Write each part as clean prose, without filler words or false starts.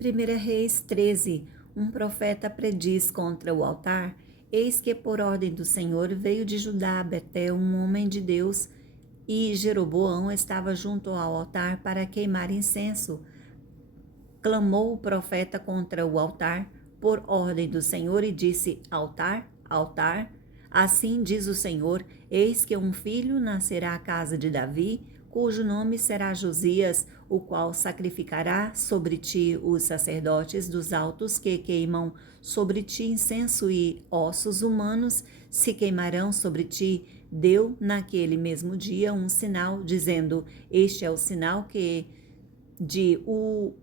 1 Reis 13. Um profeta prediz contra o altar. Eis que por ordem do Senhor veio de Judá a Betel um homem de Deus, e Jeroboão estava junto ao altar para queimar incenso. Clamou o profeta contra o altar por ordem do Senhor e disse: Altar, altar, assim diz o Senhor: eis que um filho nascerá à casa de Davi, cujo nome será Josias, o qual sacrificará sobre ti os sacerdotes dos altos que queimam sobre ti incenso, e ossos humanos se queimarão sobre ti. Deu naquele mesmo dia um sinal, dizendo: este é o sinal que o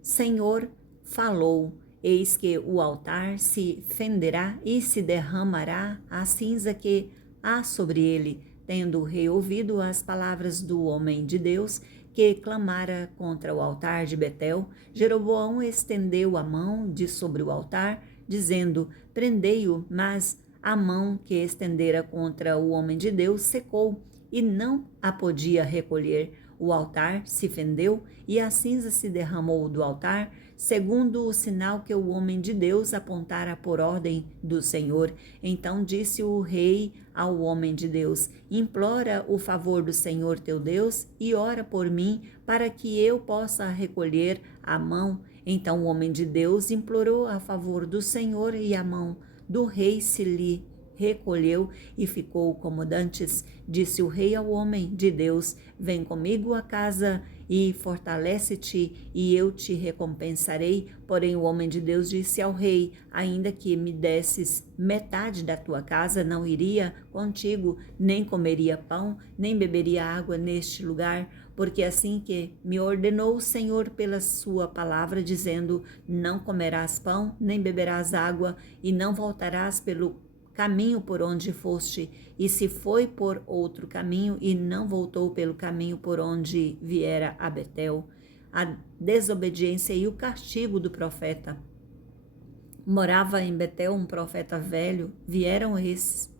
Senhor falou: eis que o altar se fenderá e se derramará a cinza que há sobre ele. Tendo o rei ouvido as palavras do homem de Deus que clamara contra o altar de Betel, Jeroboão estendeu a mão de sobre o altar, dizendo: prendei-o. Mas a mão que estendera contra o homem de Deus secou e não a podia recolher. O altar se fendeu e a cinza se derramou do altar, segundo o sinal que o homem de Deus apontara por ordem do Senhor. Então disse o rei ao homem de Deus: implora o favor do Senhor teu Deus e ora por mim, para que eu possa recolher a mão. Então o homem de Deus implorou a favor do Senhor, e a mão do rei se lhe recolheu e ficou como dantes. Disse o rei ao homem de Deus: vem comigo à casa e fortalece-te, e eu te recompensarei. Porém o homem de Deus disse ao rei: ainda que me desses metade da tua casa, não iria contigo, nem comeria pão, nem beberia água neste lugar, porque assim que me ordenou o Senhor pela sua palavra, dizendo: não comerás pão, nem beberás água, e não voltarás pelo caminho por onde foste. E se foi por outro caminho e não voltou pelo caminho por onde viera a Betel. A desobediência e o castigo do profeta. Morava em Betel um profeta velho. Vieram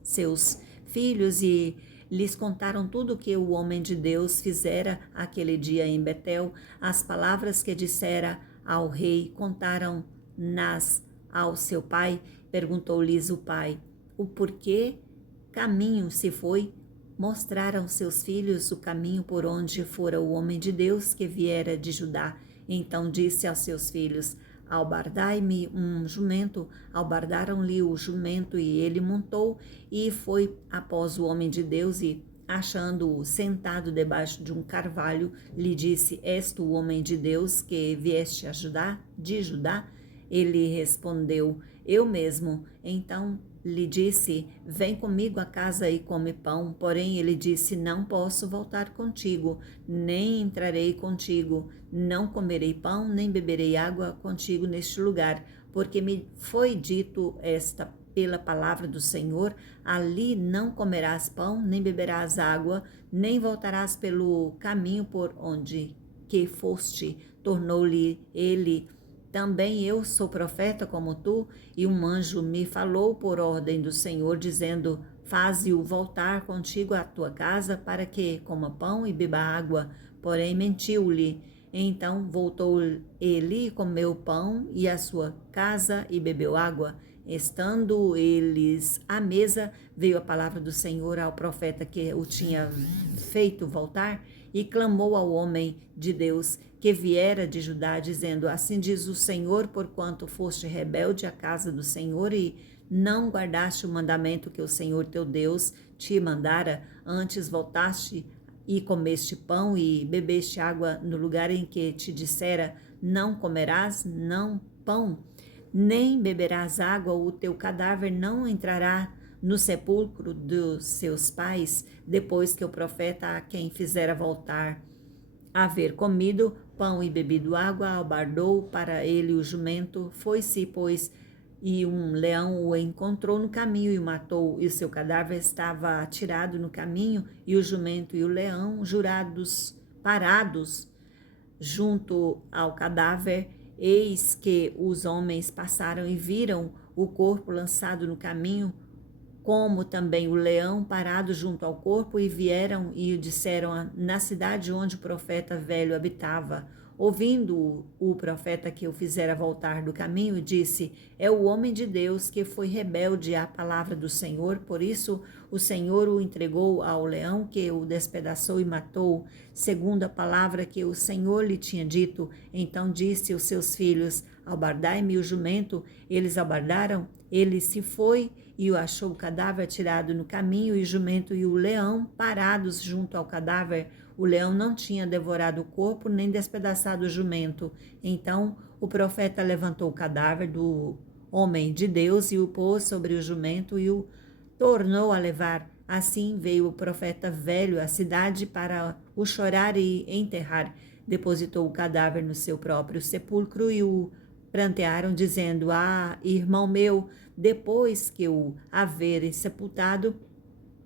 seus filhos e lhes contaram tudo o que o homem de Deus fizera aquele dia em Betel. As palavras que dissera ao rei contaram-nas ao seu pai. Perguntou-lhes o pai: o porquê caminho se foi? Mostraram seus filhos o caminho por onde fora o homem de Deus que viera de Judá. Então disse aos seus filhos: albardai-me um jumento. Albardaram-lhe o jumento, e ele montou e foi após o homem de Deus, e achando-o sentado debaixo de um carvalho, lhe disse: és tu o homem de Deus que vieste a de Judá? Ele respondeu: eu mesmo. Então lhe disse: vem comigo à casa e come pão. Porém ele disse: não posso voltar contigo, nem entrarei contigo, não comerei pão, nem beberei água contigo neste lugar, porque me foi dito esta pela palavra do Senhor: ali não comerás pão, nem beberás água, nem voltarás pelo caminho por onde que foste. Tornou-lhe ele: também eu sou profeta como tu, e um anjo me falou por ordem do Senhor, dizendo: faze-o voltar contigo à tua casa, para que coma pão e beba água. Porém mentiu-lhe. Então voltou ele e comeu pão, e à sua casa, e bebeu água. Estando eles à mesa, veio a palavra do Senhor ao profeta que o tinha feito voltar, e clamou ao homem de Deus que viera de Judá, dizendo: assim diz o Senhor, porquanto foste rebelde à casa do Senhor e não guardaste o mandamento que o Senhor teu Deus te mandara, antes voltaste e comeste pão e bebeste água no lugar em que te dissera: não comerás, não pão, nem beberás água, o teu cadáver não entrará no sepulcro dos seus pais, depois que o profeta a quem fizera voltar haver comido pão e bebido água, albardou para ele o jumento, foi-se, pois, e um leão o encontrou no caminho e o matou, e o seu cadáver estava atirado no caminho, e o jumento e o leão, parados junto ao cadáver. Eis que os homens passaram e viram o corpo lançado no caminho, como também o leão parado junto ao corpo, e vieram e o disseram na cidade onde o profeta velho habitava. Ouvindo o profeta que o fizera voltar do caminho, disse: É o homem de Deus que foi rebelde à palavra do Senhor, por isso o Senhor o entregou ao leão, que o despedaçou e matou, segundo a palavra que o Senhor lhe tinha dito. Então disse aos seus filhos: Albardai-me o jumento. Eles albardaram. Ele se foi e o achou o cadáver tirado no caminho, e o jumento e o leão parados junto ao cadáver. O leão não tinha devorado o corpo, nem despedaçado o jumento. Então o profeta levantou o cadáver do homem de Deus e o pôs sobre o jumento e o tornou a levar. Assim veio o profeta velho à cidade para o chorar e enterrar. Depositou o cadáver no seu próprio sepulcro e o prantearam, dizendo: Ah, irmão meu, depois que o haverem sepultado,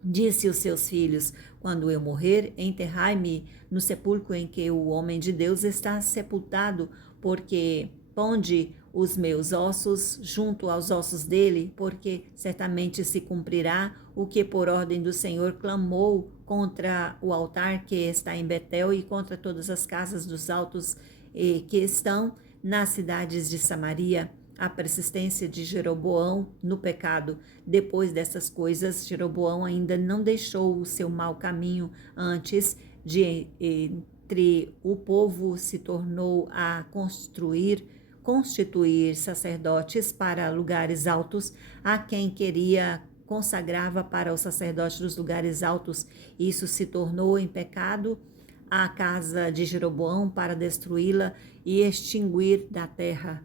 disse aos seus filhos: Quando eu morrer, enterrai-me no sepulcro em que o homem de Deus está sepultado, porque ponde os meus ossos junto aos ossos dele, porque certamente se cumprirá o que por ordem do Senhor clamou contra o altar que está em Betel e contra todas as casas dos altos que estão nas cidades de Samaria. A persistência de Jeroboão no pecado. Depois dessas coisas, Jeroboão ainda não deixou o seu mau caminho. Antes de entre o povo se tornou a constituir sacerdotes para lugares altos, a quem queria consagrava para o sacerdote dos lugares altos. Isso se tornou em pecado a casa de Jeroboão para destruí-la e extinguir da terra.